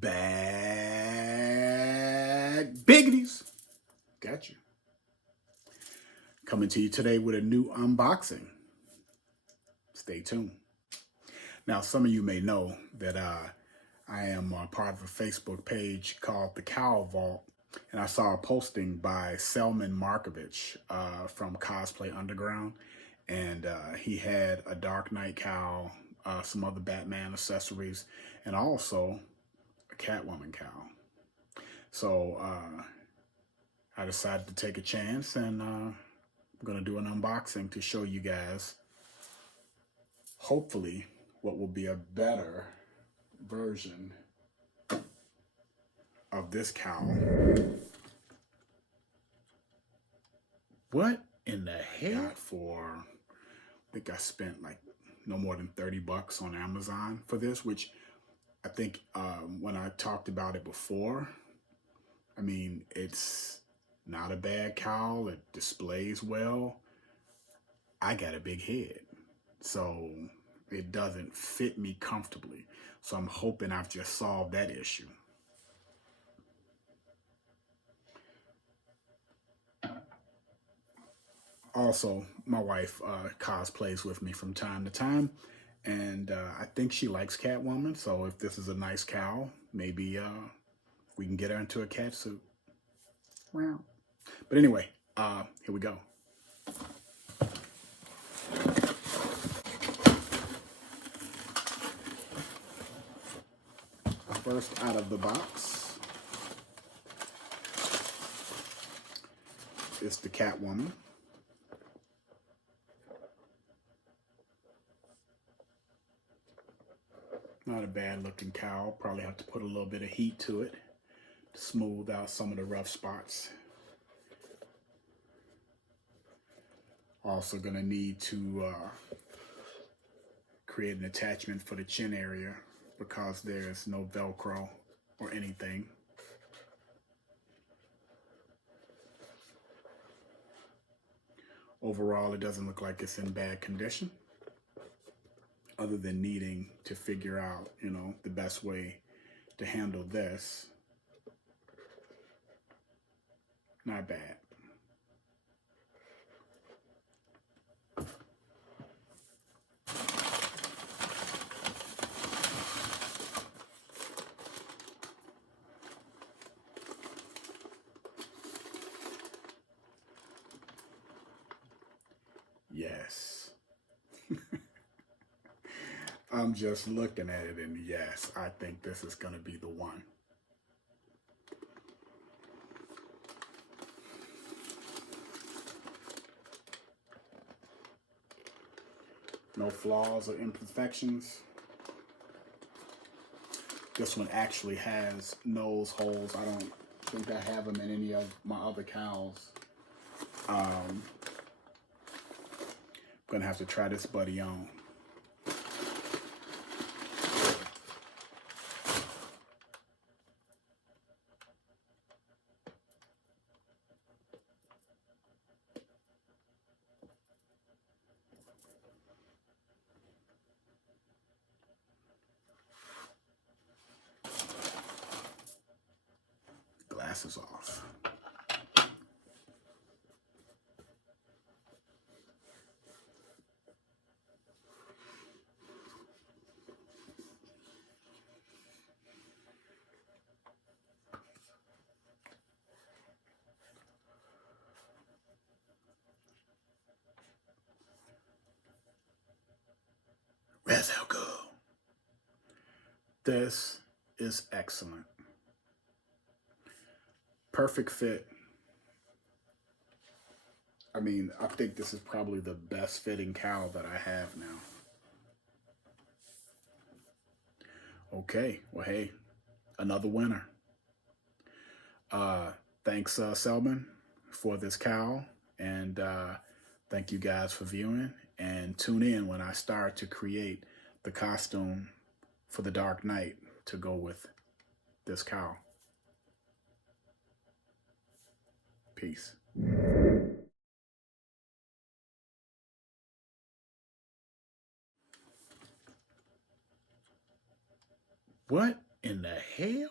Bad biggities. Got you. Coming to you today with a new unboxing. Stay tuned. Now, some of you may know that I am part of a Facebook page called the Cowl Vault, and I saw a posting by Selman Markovich from Cosplay Underground, and he had a Dark Knight cowl, some other Batman accessories, and also a Catwoman cowl. So I decided to take a chance, and I'm going to do an unboxing to show you guys, hopefully, what will be a better version of this cowl. What in the hell? I think I spent like no more than 30 bucks on Amazon for this, which I think when I talked about it before, I mean, it's not a bad cowl. It displays well. I got a big head, so it doesn't fit me comfortably. So I'm hoping I've just solved that issue. Also, my wife cosplays with me from time to time, and I think she likes Catwoman, so if this is a nice cowl, maybe we can get her into a cat suit. But anyway, here we go. First out of the box is the Catwoman. Not a bad looking cowl. Probably have to put a little bit of heat to it to smooth out some of the rough spots. Also gonna need to create an attachment for the chin area because there's no Velcro or anything. Overall, it doesn't look like it's in bad condition, other than needing to figure out, you know, the best way to handle this. Not bad. Yes. I'm just looking at it, and yes, I think this is going to be the one. No flaws or imperfections. This one actually has nose holes. I don't think I have them in any of my other cowls. I'm gonna have to try this buddy on. Glasses off. Where's our go? This is excellent. Perfect fit. I mean, I think this is probably the best fitting cowl that I have now. Okay, well, hey, another winner. Thanks, Selman, for this cowl, and thank you guys for viewing, and tune in when I start to create the costume for the Dark Knight to go with this cowl. Peace. What in the hell?